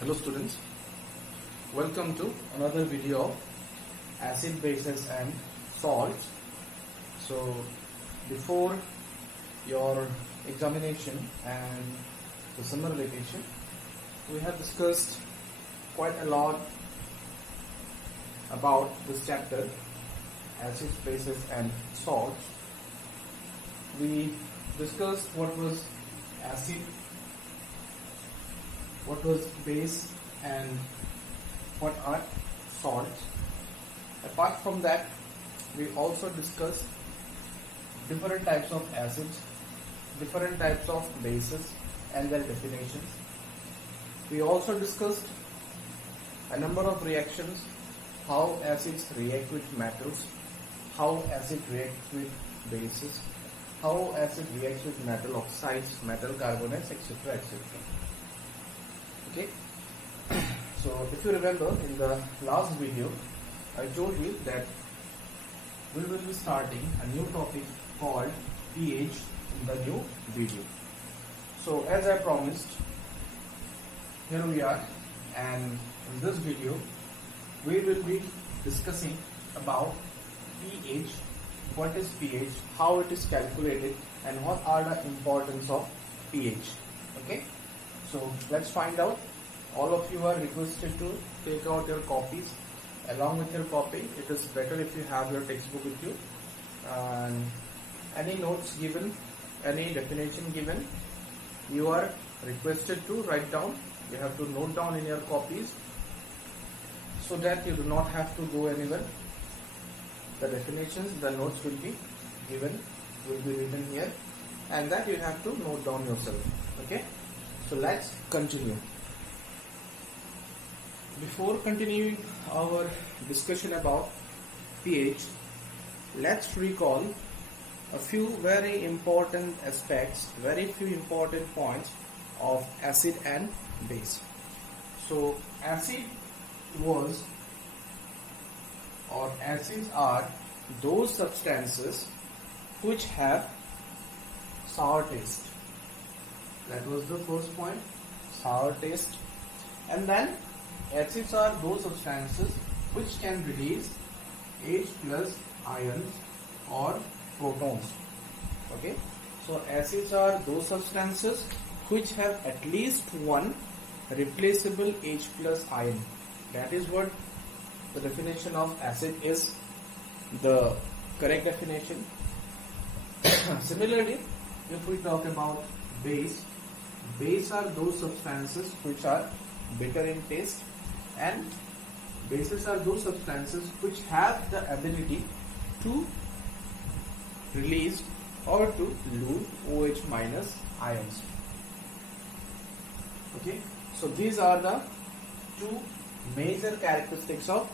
Hello students, welcome to another video of acid, bases and salts. So before your examination and the summer vacation, we have discussed quite a lot about this chapter, acids, bases and salts. We discussed what was acid, what was base and what are salts. Apart from that, we also discussed different types of acids, different types of bases and their definitions. We also discussed a number of reactions, how acids react with metals, how acid reacts with bases, how acid reacts with metal oxides, metal carbonates, etc. etc. Okay, so if you remember in the last video I told you that we will be starting a new topic called pH in the new video. So as I promised, here we are, and in this video we will be discussing about pH, what is pH, how it is calculated and what are the importance of pH. Okay, so let's find out. All of you are requested to take out your copies. Along with your copy, it is better if you have your textbook with you. And any notes given, any definition given, you are requested to write down. You have to note down in your copies so that you do not have to go anywhere. The definitions, the notes will be given, will be written here, and that you have to note down yourself. Okay, so let's continue. Before continuing our discussion about pH, let's recall a few very important aspects, very few important points of acid and base. So acid was, or acids are those substances which have sour taste. That was the first point, sour taste. And then acids are those substances which can release H plus ions or protons. Okay, so acids are those substances which have at least one replaceable H plus ion. That is what the definition of acid is, the correct definition. Similarly, if we talk about base, base are those substances which are bitter in taste, and bases are those substances which have the ability to release or to lose OH minus ions. Okay, so these are the two major characteristics of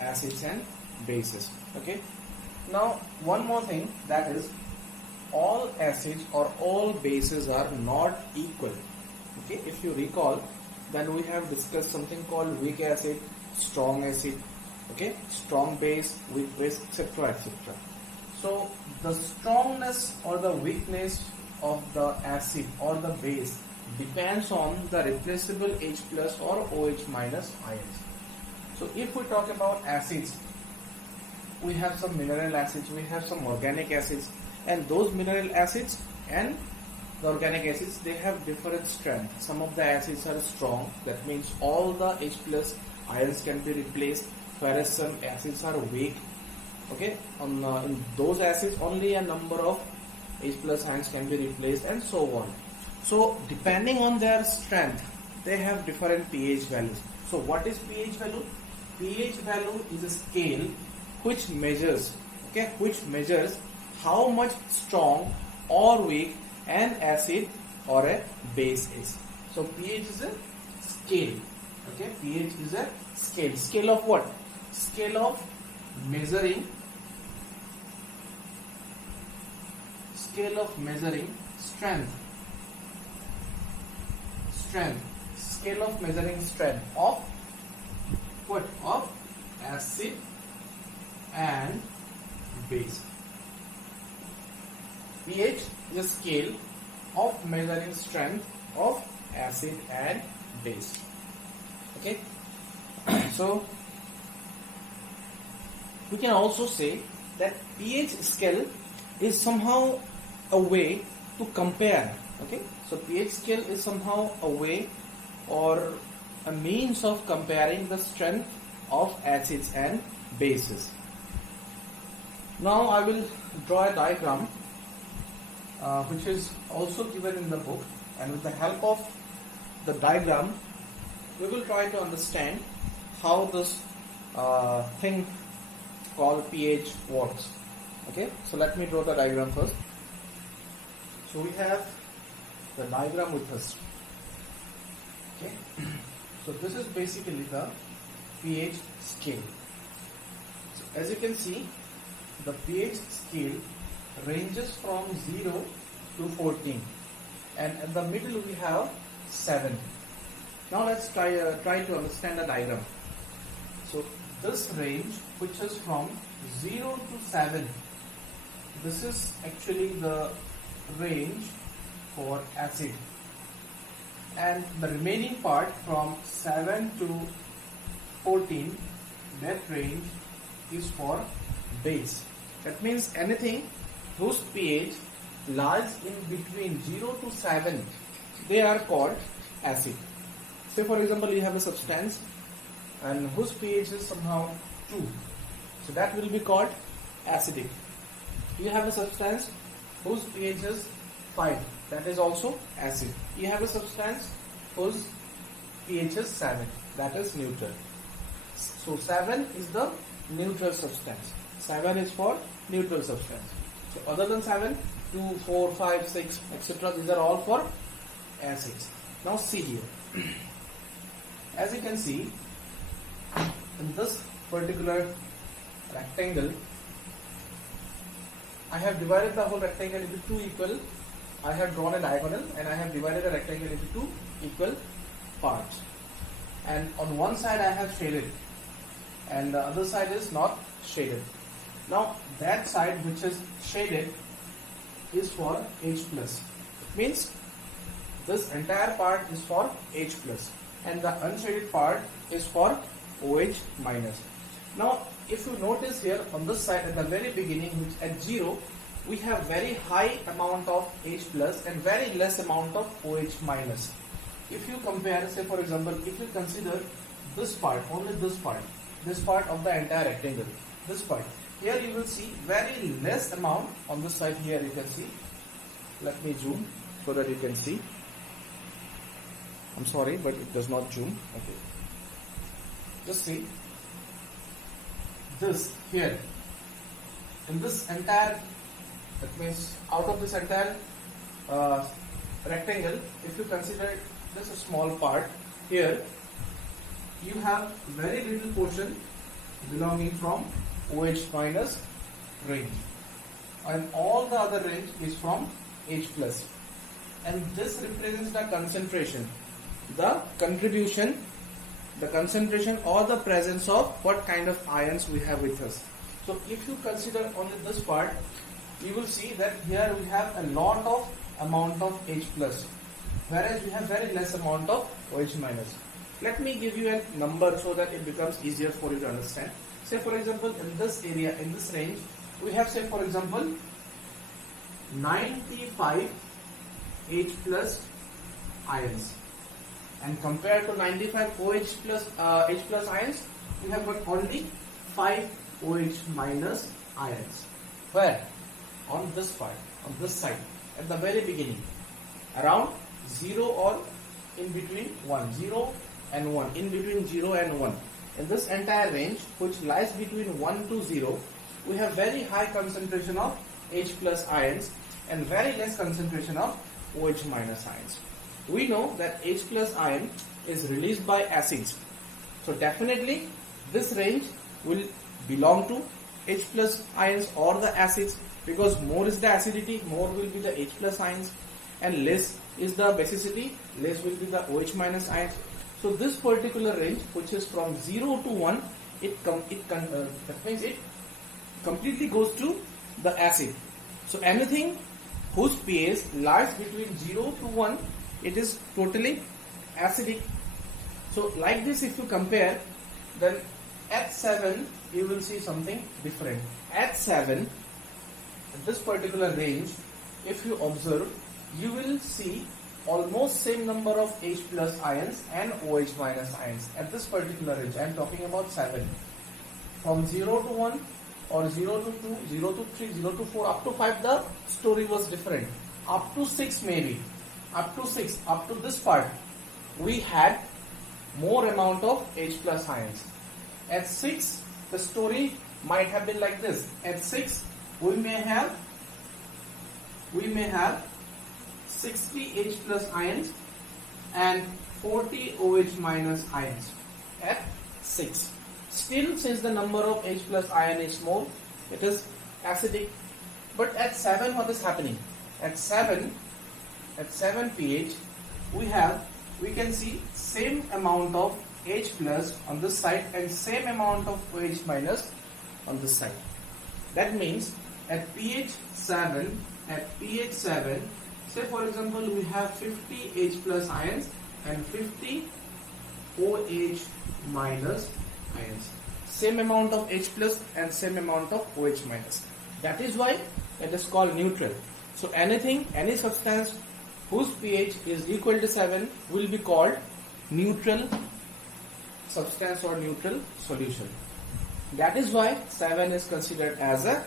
acids and bases. Okay, now one more thing, that is all acids or all bases are not equal. Okay, if you recall, then we have discussed something called weak acid, strong acid, okay, strong base, weak base, etc. etc. So the strongness or the weakness of the acid or the base depends on the replaceable H plus or OH minus ions. So if we talk about acids, we have some mineral acids, we have some organic acids, and those mineral acids and the organic acids, they have different strength. Some of the acids are strong, that means all the H plus ions can be replaced, whereas some acids are weak. Okay, in those acids only a number of H plus ions can be replaced, and so on. So depending on their strength, they have different pH values. So what is pH value? pH value is a scale which measures, okay, which measures how much strong or weak an acid or a base is. So pH is a scale. Okay, pH is a scale. Scale of what? Scale of measuring. Scale of measuring strength. Strength. Scale of measuring strength of what? Of acid and base. pH is a scale of measuring strength of acid and base. Okay, so we can also say that pH scale is somehow a way to compare. Okay, so pH scale is somehow a way or a means of comparing the strength of acids and bases. Now I will draw a diagram which is also given in the book, and with the help of the diagram we will try to understand how this thing called pH works. Okay, so let me draw the diagram first. So we have the diagram with us. Okay, so this is basically the pH scale. So as you can see, the pH scale ranges from 0 to 14, and at the middle we have 7. Now let's try to understand the diagram. So this range, which is from 0 to 7, this is actually the range for acid, and the remaining part from 7 to 14, that range is for base. That means anything whose pH lies in between 0 to 7, they are called acid. Say for example you have a substance and whose pH is somehow 2, so that will be called acidic. You have a substance whose pH is 5, that is also acid. You have a substance whose pH is 7, that is neutral. So 7 is the neutral substance. 7 is for neutral substance. So other than 7, 2, 4, 5, 6, etc., these are all for acids. Now see here. As you can see, in this particular rectangle, I have divided the whole rectangle into two equal. I have drawn a diagonal and I have divided the rectangle into two equal parts. And on one side I have shaded, and the other side is not shaded. Now that side which is shaded is for H plus. It means this entire part is for H plus, and the unshaded part is for OH minus. Now if you notice here on this side at the very beginning, which at 0, we have very high amount of H plus and very less amount of OH minus. If you compare, say for example, if you consider this part, only this part of the entire rectangle, this part, here you will see very less amount on this side. Here you can see, let me zoom so that you can see. I'm sorry, but it does not zoom. Okay, just see this here in this entire, that means out of this entire rectangle, if you consider just a small part here, you have very little portion belonging from OH minus range, and all the other range is from H plus, and this represents the concentration, the contribution, the concentration or the presence of what kind of ions we have with us. So if you consider only this part, you will see that here we have a lot of amount of H plus, whereas we have very less amount of OH minus. Let me give you a number so that it becomes easier for you to understand. Say for example, in this area, in this range, we have, say for example, 95 H plus ions, and compared to 95 OH plus H plus ions, we have got only 5 OH minus ions. Where? On this part, on this side, at the very beginning, around 0 or in between 1, 0 and 1, in between 0 and 1. In this entire range, which lies between 1 to 0, we have very high concentration of H plus ions and very less concentration of OH minus ions. We know that H plus ion is released by acids. So definitely this range will belong to H plus ions or the acids, because more is the acidity, more will be the H plus ions, and less is the basicity, less will be the OH minus ions. So this particular range, which is from 0 to 1, that means it completely goes to the acid. So anything whose pH lies between 0 to 1, it is totally acidic. So like this, if you compare, then at 7 you will see something different. At 7, this particular range, if you observe, you will see almost same number of H plus ions and OH minus ions at this particular range. I am talking about 7. From 0 to 1 or 0 to 2, 0 to 3, 0 to 4, up to 5 the story was different. Up to 6 maybe, up to 6, up to this part, we had more amount of H plus ions. At 6, the story might have been like this. At 6, we may have 60 H plus ions and 40 OH minus ions at 6. Still, since the number of H plus ion is small, it is acidic. But at 7, what is happening? At 7 pH, we can see same amount of H plus on this side and same amount of OH minus on this side. That means at pH 7, say for example we have 50 H plus ions and 50 OH minus ions. Same amount of H plus and same amount of OH minus. That is why it is called neutral. So any substance whose pH is equal to 7 will be called neutral substance or neutral solution. That is why 7 is considered as a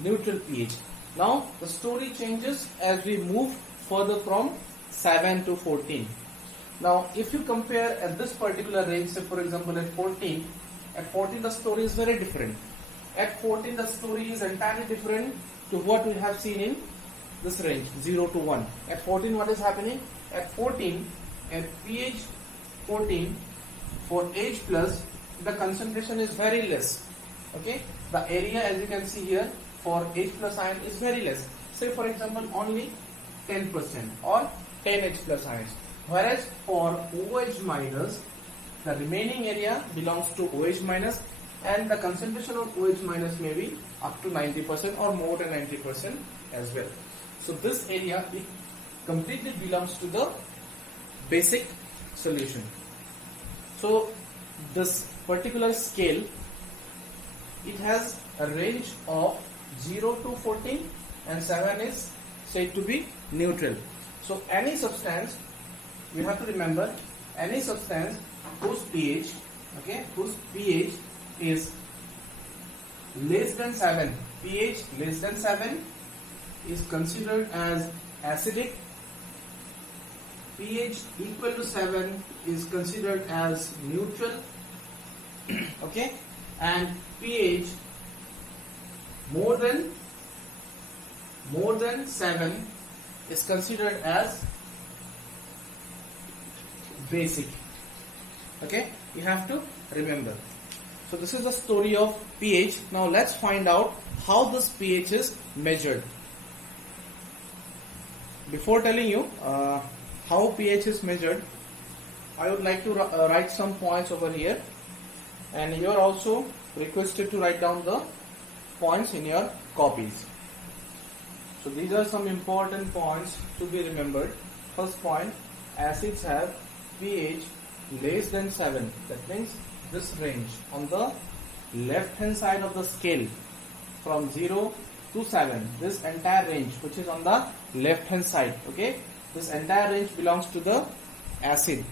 neutral pH. Now the story changes as we move further from 7 to 14. Now if you compare at this particular range, say for example at 14 the story is very different. At 14 the story is entirely different to what we have seen in this range 0 to 1. At 14 what is happening? At 14, at pH 14, for H plus the concentration is very less. Okay, the area as you can see here for H plus ion is very less. Say for example only 10% or 10 H plus ions. Whereas for OH minus, the remaining area belongs to OH minus and the concentration of OH minus may be up to 90% or more than 90% as well. So this area it completely belongs to the basic solution. So this particular scale, it has a range of 0 to 14 and 7 is said to be neutral. So any substance, you have to remember, any substance whose pH, whose pH is less than 7, pH less than 7 is considered as acidic. pH equal to 7 is considered as neutral. Okay, and pH more than 7 is considered as basic. Okay, you have to remember. So this is the story of pH. Now let's find out how this pH is measured. Before telling you how pH is measured, I would like to write some points over here, and you are also requested to write down the points in your copies. So these are some important points to be remembered. First point, acids have pH less than 7. That means this range on the left hand side of the scale from 0 to 7, this entire range which is on the left hand side, okay, this entire range belongs to the acid.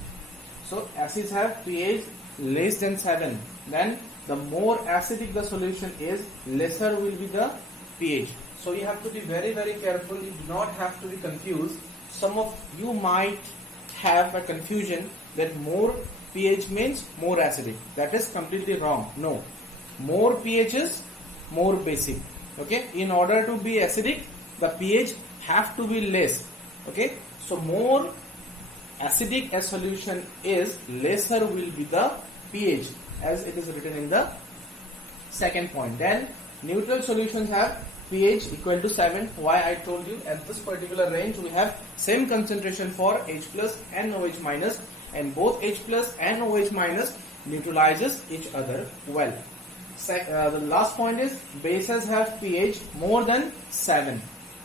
So acids have pH less than 7. Then the more acidic the solution is, lesser will be the pH. So you have to be very careful. You do not have to be confused. Some of you might have a confusion that more pH means more acidic. That is completely wrong. No, more pH is more basic. Okay, in order to be acidic, the pH have to be less. Okay, so more acidic a solution is, lesser will be the pH, as it is written in the second point. Then neutral solutions have pH equal to 7. Why? I told you at this particular range we have same concentration for H plus and OH minus, and both H plus and OH minus neutralizes each other well. The last point is bases have pH more than 7.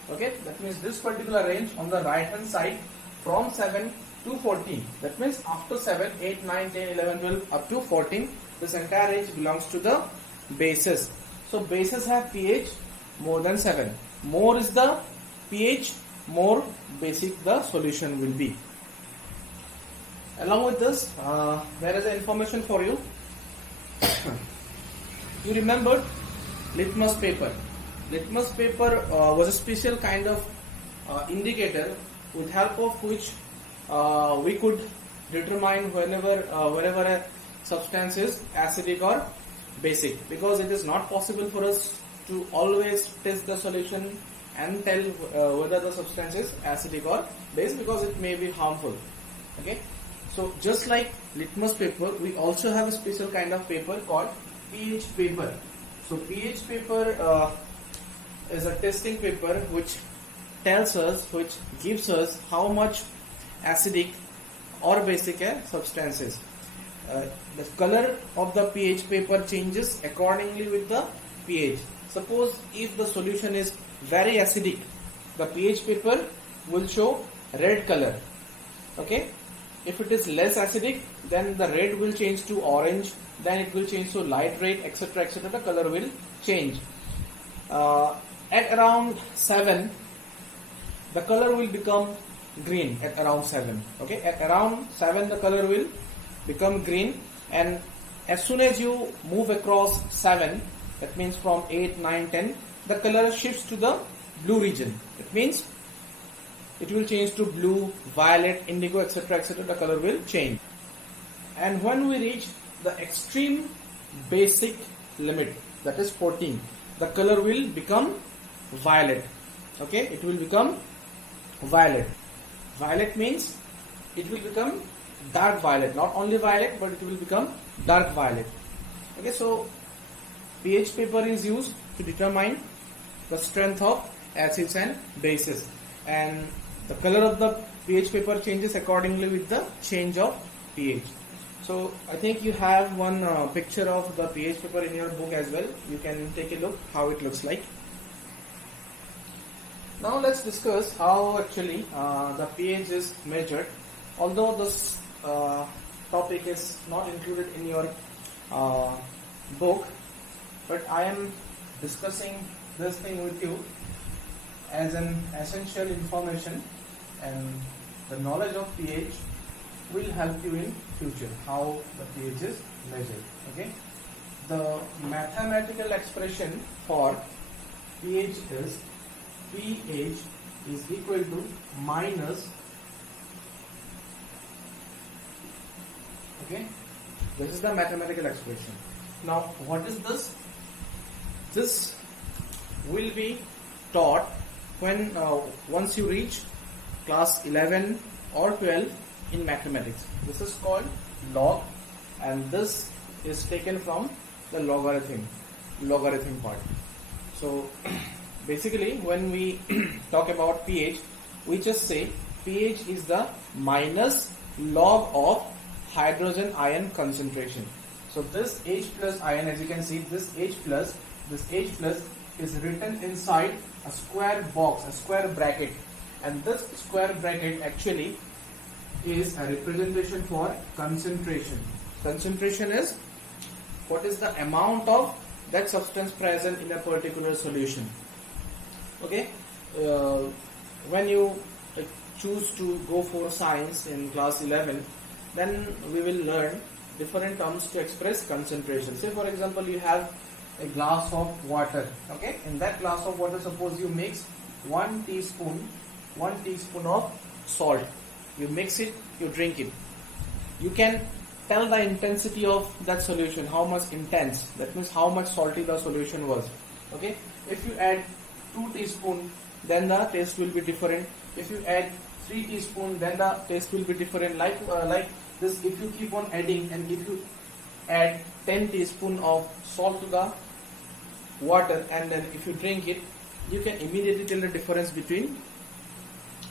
Okay, that means this particular range on the right hand side from 7 to 14. That means after 7, 8, 9, 10, 11, 12 up to 14, this entire range belongs to the bases. So bases have pH more than 7. More is the pH, more basic the solution will be. Along with this, there is an information for you. You remembered litmus paper. Litmus paper was a special kind of indicator with help of which we could determine whenever a substance is acidic or basic, because it is not possible for us to always test the solution and tell whether the substance is acidic or base, because it may be harmful. Okay, so just like litmus paper, we also have a special kind of paper called pH paper. So pH paper is a testing paper which gives us how much acidic or basic a substance is. The color of the pH paper changes accordingly with the pH. Suppose if the solution is very acidic, the pH paper will show red color. Okay, if it is less acidic, then the red will change to orange, then it will change to light red, etc., etc. The color will change. At around 7, the color will become green. At around 7, okay, at around 7 the color will become green, and as soon as you move across 7, that means from 8, 9, 10, the color shifts to the blue region. That means it will change to blue, violet, indigo, etc., etc. The color will change. And when we reach the extreme basic limit, that is 14, the color will become violet. Okay, it will become violet. Violet means it will become dark violet, not only violet, but it will become dark violet. Okay, so pH paper is used to determine the strength of acids and bases, and the color of the pH paper changes accordingly with the change of pH. So I think you have one picture of the pH paper in your book as well. You can take a look how it looks like. Now let's discuss how actually the pH is measured. Although this topic is not included in your book, but I am discussing this thing with you as an essential information, and the knowledge of pH will help you in future how the pH is measured. Okay, the mathematical expression for pH is pH is equal to minus, okay, this is the mathematical expression. Now what is this? This will be taught when once you reach class 11 or 12 in mathematics. This is called log, and this is taken from the logarithm part. So basically when we talk about pH, we just say pH is the minus log of hydrogen ion concentration. So this H plus ion, as you can see, this H plus is written inside a square box, a square bracket, and this square bracket actually is a representation for concentration. Concentration is what is the amount of that substance present in a particular solution. Okay, when you choose to go for science in class 11, then we will learn different terms to express concentration. Say for example, you have a glass of water. Okay, in that glass of water, suppose you mix 1 teaspoon of salt. You mix it, you drink it. You can tell the intensity of that solution, how much intense, that means how much salty the solution was. Okay, if you add 2 teaspoons, then the taste will be different. If you add 3 teaspoons, then the taste will be different. Like this, if you keep on adding, and if you add 10 teaspoons of salt to the water, and then if you drink it, you can immediately tell the difference between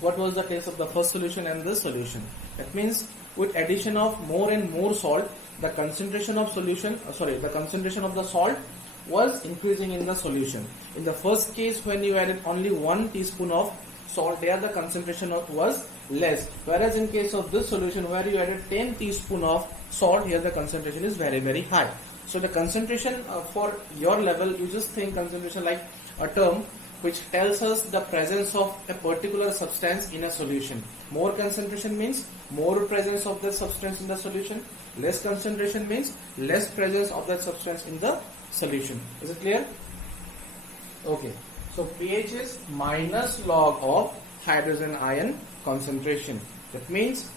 what was the taste of the first solution and this solution. That means with addition of more and more salt, the concentration of the concentration of the salt was increasing in the solution. In the first case, when you added only 1 teaspoon of salt, there the concentration was less. Whereas in case of this solution where you added 10 teaspoon of salt, here the concentration is very, very high. So the concentration for your level, you just think concentration like a term which tells us the presence of a particular substance in a solution. More concentration means more presence of that substance in the solution. Less concentration means less presence of that substance in the solution. Is it clear? Okay. So pH is minus log of hydrogen ion concentration. That means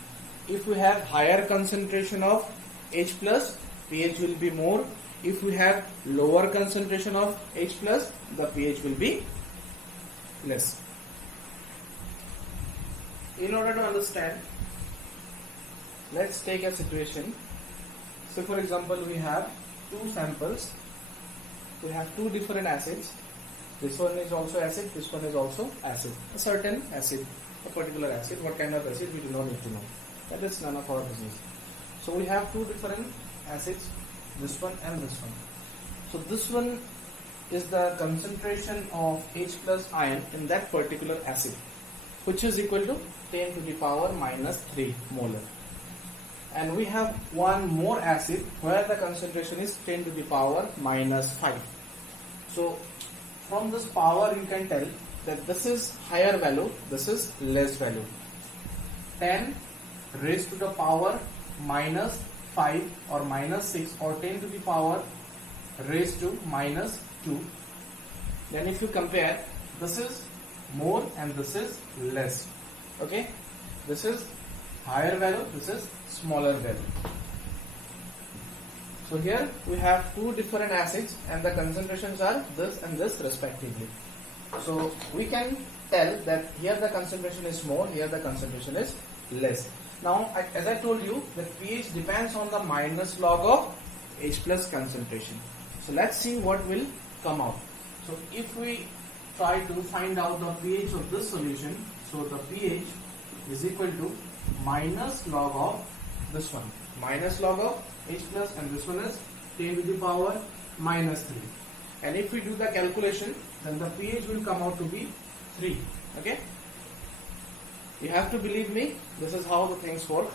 if we have higher concentration of H plus, pH will be more. If we have lower concentration of H plus, the pH will be less. In order to understand, let's take a situation. So for example, we have two samples. We have two different acids. This one is also acid, this one is also acid. A certain acid, a particular acid. What kind of acid we do not need to know. That is none of our business. So we have two different acids, this one and this one. So this one is the concentration of H plus ion in that particular acid, which is equal to 10 to the power minus 3 molar. And we have one more acid where the concentration is 10 to the power minus 5. So from this power you can tell that this is higher value, this is less value. 10 raised to the power minus 5 or minus 6 or 10 to the power raised to minus 2. Then if you compare, this is more and this is less. Okay, this is higher value, this is smaller value. So here we have two different acids and the concentrations are this and this respectively. So we can tell that here the concentration is more, here the concentration is less. Now as I told you, the pH depends on the minus log of H plus concentration. So let's see what will come out. So if we try to find out the pH of this solution, so the pH is equal to minus log of this one, minus log of H plus, and this one is 10 to the power minus 3. And if we do the calculation, then the pH will come out to be 3. Okay, you have to believe me, this is how the things work.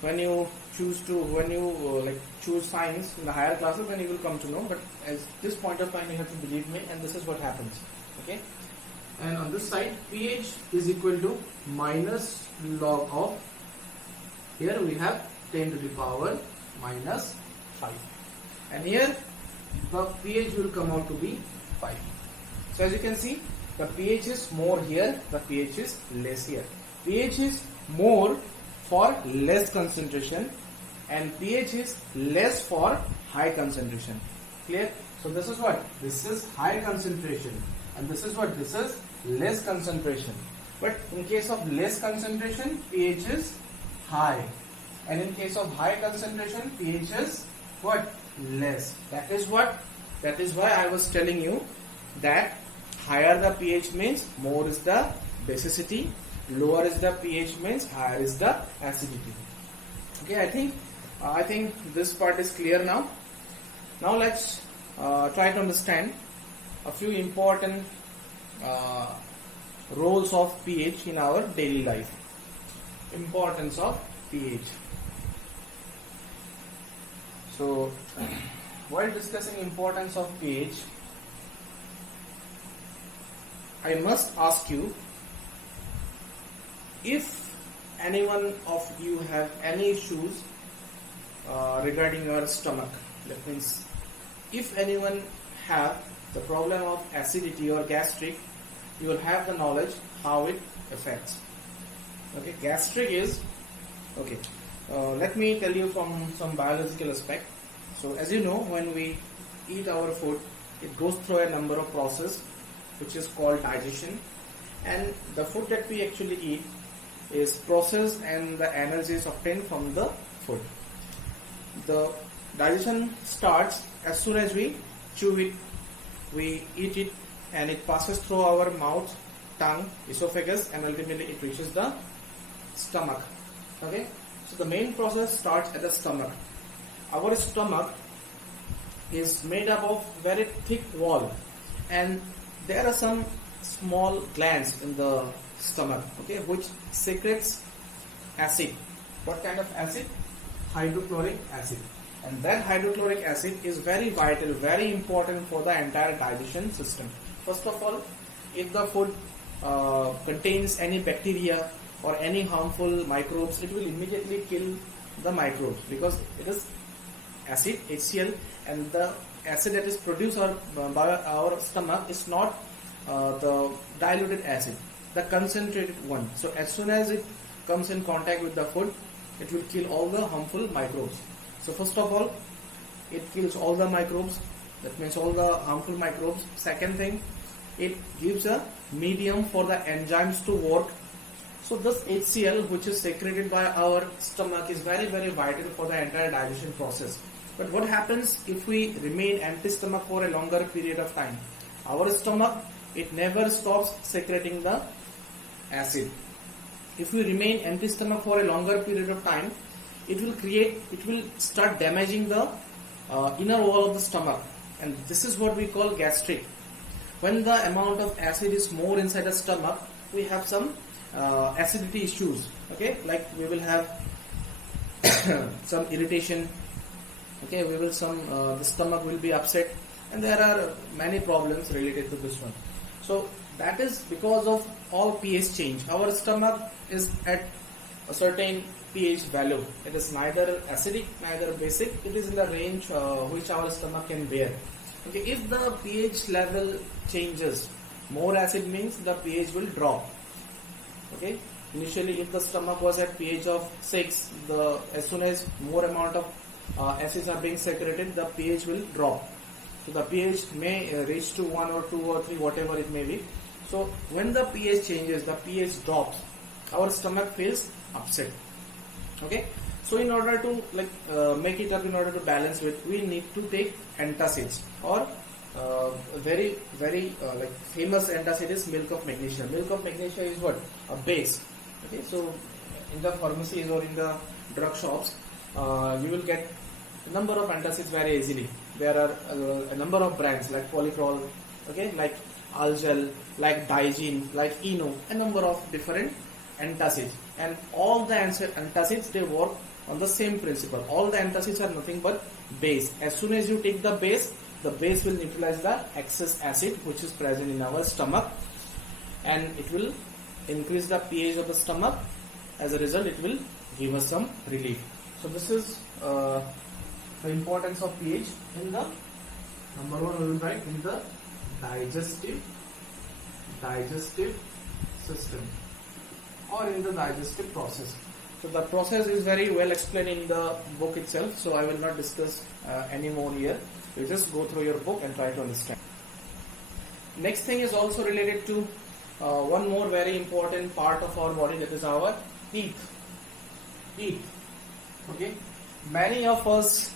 When you choose science in the higher classes, then you will come to know, but at this point of time you have to believe me, and this is what happens. Okay, and on this side pH is equal to minus log of, here we have 10 to the power minus 5, and here the pH will come out to be 5. So as you can see, the pH is more here, the pH is less here. pH is more for less concentration and pH is less for high concentration. Clear? So this is what? This is high concentration, and this is what? This is less concentration. But in case of less concentration, pH is high, and in case of high concentration, pH is what? Less. That is what? That is why I was telling you that higher the pH means more is the basicity, lower is the pH means higher is the acidity. Okay, I think this part is clear now. Now let's try to understand a few important roles of pH in our daily life. Importance of pH. So while discussing importance of pH, I must ask you, if anyone of you have any issues regarding your stomach, that means if anyone have the problem of acidity or gastric, you will have the knowledge how it affects. Okay, gastric is, okay, let me tell you from some biological aspect. So as you know, when we eat our food, it goes through a number of processes which is called digestion, and the food that we actually eat is processed and the energy is obtained from the food. The digestion starts as soon as we chew it, we eat it, and it passes through our mouth, tongue, esophagus, and ultimately it reaches the stomach. Okay, so the main process starts at the stomach. Our stomach is made up of very thick wall, and there are some small glands in the stomach, okay, which secretes acid. What kind of acid? Hydrochloric acid. And that hydrochloric acid is very vital, very important for the entire digestion system. First of all, if the food contains any bacteria or any harmful microbes, it will immediately kill the microbes, because it is acid, HCl, and the acid that is produced by our stomach is not the diluted acid, the concentrated one. So as soon as it comes in contact with the food, it will kill all the harmful microbes. So first of all, it kills all the microbes, that means all the harmful microbes. Second thing, it gives a medium for the enzymes to work. So this HCl, which is secreted by our stomach, is very vital for the entire digestion process. But what happens if we remain empty stomach for a longer period of time? Our stomach, it never stops secreting the acid. If we remain empty stomach for a longer period of time, it will start damaging the inner wall of the stomach, and this is what we call gastric. When the amount of acid is more inside the stomach, we have some acidity issues, okay, like we will have some irritation, okay, the stomach will be upset, and there are many problems related to this one. So that is because of all pH change. Our stomach is at a certain pH value. It is neither acidic, neither basic. It is in the range which our stomach can bear. Okay, if the pH level changes, more acid means the pH will drop. Okay, initially if the stomach was at pH of 6, as soon as more amount of acids are being secreted, the pH will drop. So the pH may reach to 1 or 2 or 3, whatever it may be. So when the pH changes, the pH drops, our stomach feels upset. Okay, so in order to make it up, in order to balance it, we need to take antacids, or very famous antacid is milk of magnesia. Milk of magnesia is what? A base. Okay, so in the pharmacies or in the drug shops, you will get a number of antacids very easily. There are a number of brands like Polycrol, okay, like Algel, like Digene, like Eno, a number of different antacids, and all the antacids, they work on the same principle. All the antacids are nothing but base. As soon as you take the base will neutralize the excess acid which is present in our stomach, and it will increase the pH of the stomach. As a result, it will give us some relief. So this is the importance of pH in the number one. We will write in the digestive system, or in the digestive process. So the process is very well explained in the book itself, so I will not discuss any more here. You just go through your book and try to understand. Next thing is also related to one more very important part of our body, that is our teeth. Okay, many of us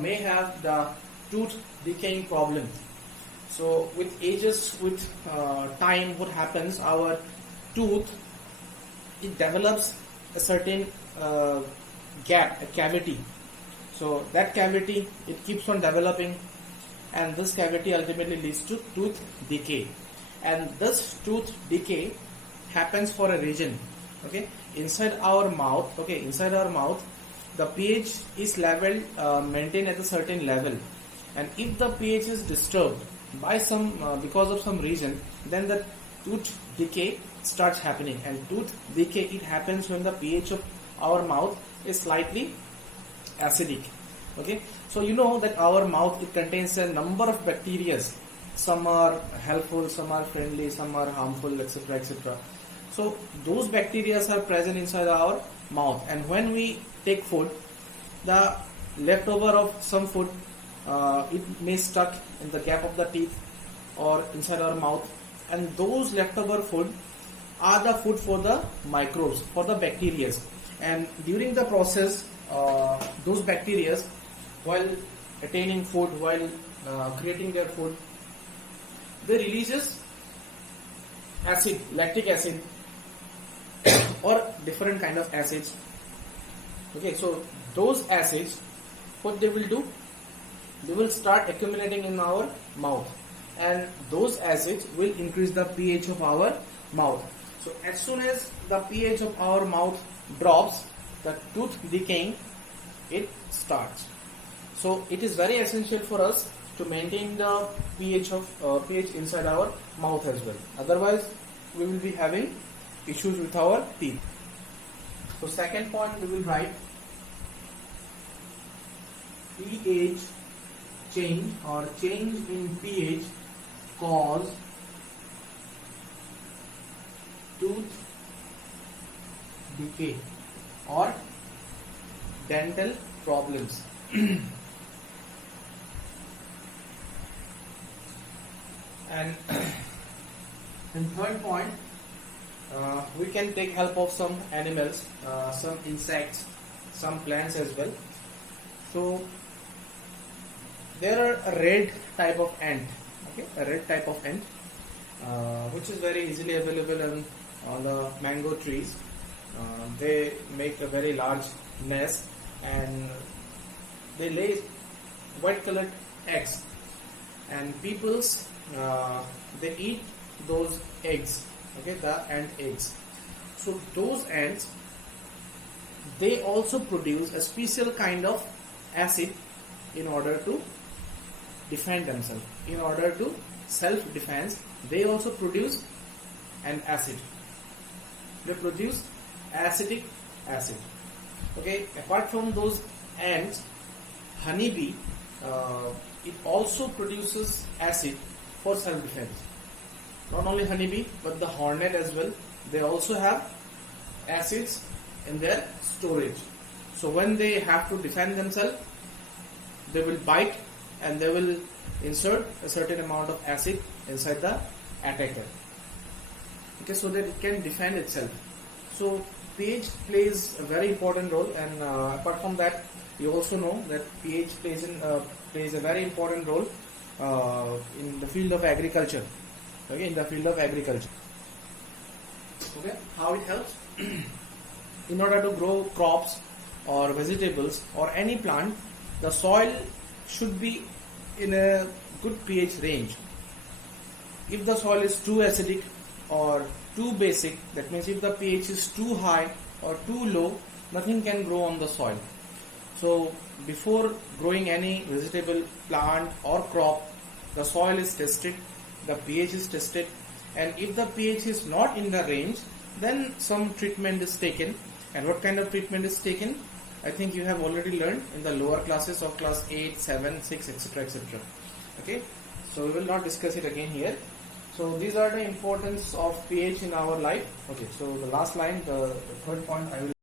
may have the tooth decaying problem. So with ages, with time, what happens, our tooth, it develops a certain gap, a cavity. So that cavity, it keeps on developing, and this cavity ultimately leads to tooth decay. And this tooth decay happens for a region, okay, inside our mouth. Okay, inside our mouth, the pH is level maintained at a certain level, and if the pH is disturbed by some because of some reason, then the tooth decay starts happening. And tooth decay, it happens when the pH of our mouth is slightly acidic. Okay, so you know that our mouth, it contains a number of bacteria. Some are helpful, some are friendly, some are harmful, etc., etc. So those bacteria are present inside our mouth, and when we take food, the leftover of some food, it may stuck in the gap of the teeth or inside our mouth, and those leftover food are the food for the microbes, for the bacteria. And during the process, those bacteria, while attaining food, while creating their food, they releases acid, lactic acid, or different kind of acids. Okay, so those acids, what they will do, they will start accumulating in our mouth, and those acids will increase the pH of our mouth. So as soon as the pH of our mouth drops, the tooth decaying, it starts. So it is very essential for us to maintain the pH inside our mouth as well. Otherwise, we will be having issues with our teeth. So second point, we will write pH change or change in pH cause tooth decay or dental problems. And in third point, we can take help of some animals, some insects, some plants as well. So there are a red type of ant, okay, a red type of ant, which is very easily available on the mango trees. They make a very large nest and they lay white colored eggs, and people's they eat those eggs, okay, the ant eggs. So those ants, they also produce a special kind of acid in order to defend themselves. In order to self-defense, they also produce an acid. They produce acetic acid. Okay, apart from those ants, honeybee, it also produces acid for self-defense. Not only honeybee, but the hornet as well. They also have acids in their storage. So when they have to defend themselves, they will bite and they will insert a certain amount of acid inside the attacker. Okay, so that it can defend itself. So pH plays a very important role, and apart from that, you also know that pH plays a very important role in the field of agriculture. Okay, in the field of agriculture. Okay, how it helps? In order to grow crops or vegetables or any plant, the soil should be in a good pH range. If the soil is too acidic or too basic, that means if the pH is too high or too low, nothing can grow on the soil. So before growing any vegetable, plant or crop, the soil is tested, the pH is tested, and if the pH is not in the range, then some treatment is taken. And what kind of treatment is taken? I think you have already learned in the lower classes of class 8, 7, 6, etc., etc. Okay, so we will not discuss it again here. So these are the importance of pH in our life. Okay, so the last line, the third point I will